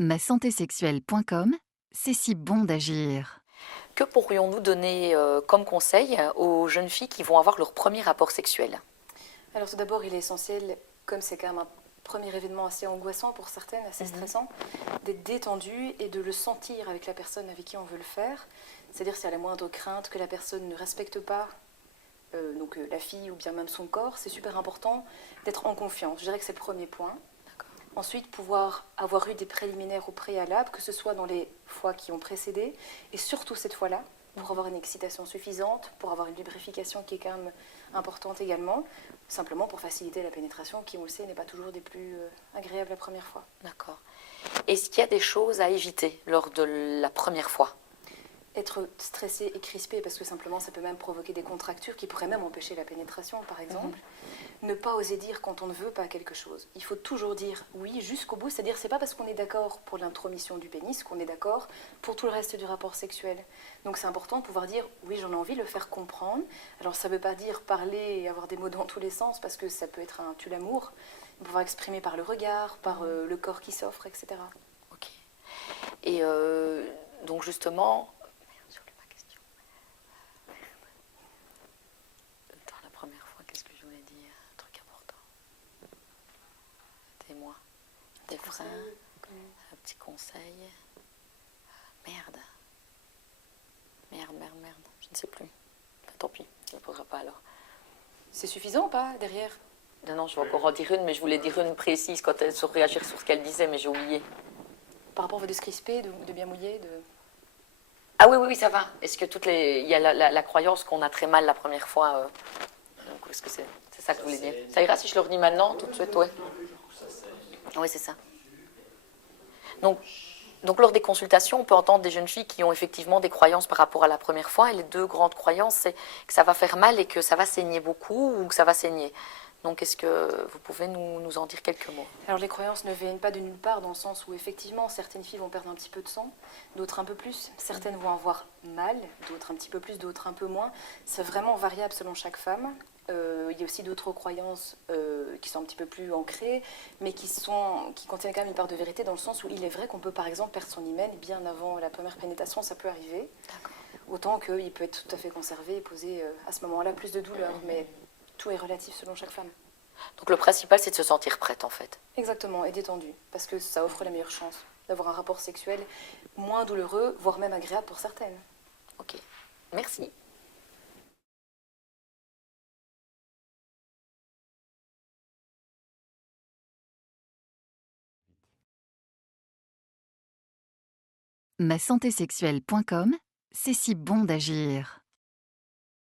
Masantésexuelle.com, c'est si bon d'agir. Que pourrions-nous donner comme conseil aux jeunes filles qui vont avoir leur premier rapport sexuel? Alors tout d'abord, il est essentiel, comme c'est quand même un premier événement assez angoissant pour certaines, assez stressant, d'être détendu et de le sentir avec la personne avec qui on veut le faire. C'est-à-dire s'il y a la moindre crainte que la personne ne respecte pas la fille ou bien même son corps, c'est super important d'être en confiance. Je dirais que c'est le premier point. Ensuite, pouvoir avoir eu des préliminaires au préalable, que ce soit dans les fois qui ont précédé, et surtout cette fois-là, pour avoir une excitation suffisante, pour avoir une lubrification qui est quand même importante également, simplement pour faciliter la pénétration, qui, on le sait, n'est pas toujours des plus agréables la première fois. D'accord. Est-ce qu'il y a des choses à éviter lors de la première fois? Être stressé et crispé, parce que simplement ça peut même provoquer des contractures qui pourraient même empêcher la pénétration, par exemple. Ne pas oser dire quand on ne veut pas quelque chose. Il faut toujours dire oui jusqu'au bout, c'est-à-dire c'est pas parce qu'on est d'accord pour l'intromission du pénis qu'on est d'accord pour tout le reste du rapport sexuel. Donc c'est important de pouvoir dire oui, j'en ai envie, le faire comprendre. Alors ça veut pas dire parler et avoir des mots dans tous les sens, parce que ça peut être un tue-l'amour. Pouvoir exprimer par le regard, par le corps qui s'offre, etc. Ok. Et donc justement, j'ai oublié ma question. Dans la première fois, qu'est-ce que je voulais dire? Un truc important. Aidez-moi. Des freins, un petit conseil. Merde. Merde. Je ne sais plus. Enfin, tant pis, je ne le poserai pas alors. C'est suffisant ou pas derrière? Non, je vais encore en dire une, mais je voulais dire une précise quand elle sur réagir sur ce qu'elle disait, mais j'ai oublié. Par rapport de se crisper, de bien mouiller, de... Ah oui, ça va. Est-ce que il y a la croyance qu'on a très mal la première fois donc, est-ce que c'est ça que vous voulez dire? Ça ira si je le redis maintenant, tout de suite, ouais. Oui, c'est ça. Donc, lors des consultations, on peut entendre des jeunes filles qui ont effectivement des croyances par rapport à la première fois. Et les deux grandes croyances, c'est que ça va faire mal et que ça va saigner beaucoup ou que ça va saigner. Donc, est-ce que vous pouvez nous en dire quelques mots? Alors les croyances ne viennent pas de nulle part, dans le sens où effectivement certaines filles vont perdre un petit peu de sang, d'autres un peu plus, certaines vont avoir mal, d'autres un petit peu plus, d'autres un peu moins. C'est vraiment variable selon chaque femme. Il y a aussi d'autres croyances qui sont un petit peu plus ancrées, mais qui contiennent quand même une part de vérité, dans le sens où il est vrai qu'on peut par exemple perdre son hymen bien avant la première pénétration, ça peut arriver. Autant qu'il peut être tout à fait conservé et poser à ce moment-là plus de douleur, mais tout est relatif selon chaque femme. Donc, le principal, c'est de se sentir prête, en fait. Exactement, et détendu, parce que ça offre la meilleure chance d'avoir un rapport sexuel moins douloureux, voire même agréable pour certaines. Ok. Merci. Masantésexuelle.com, c'est si bon d'agir.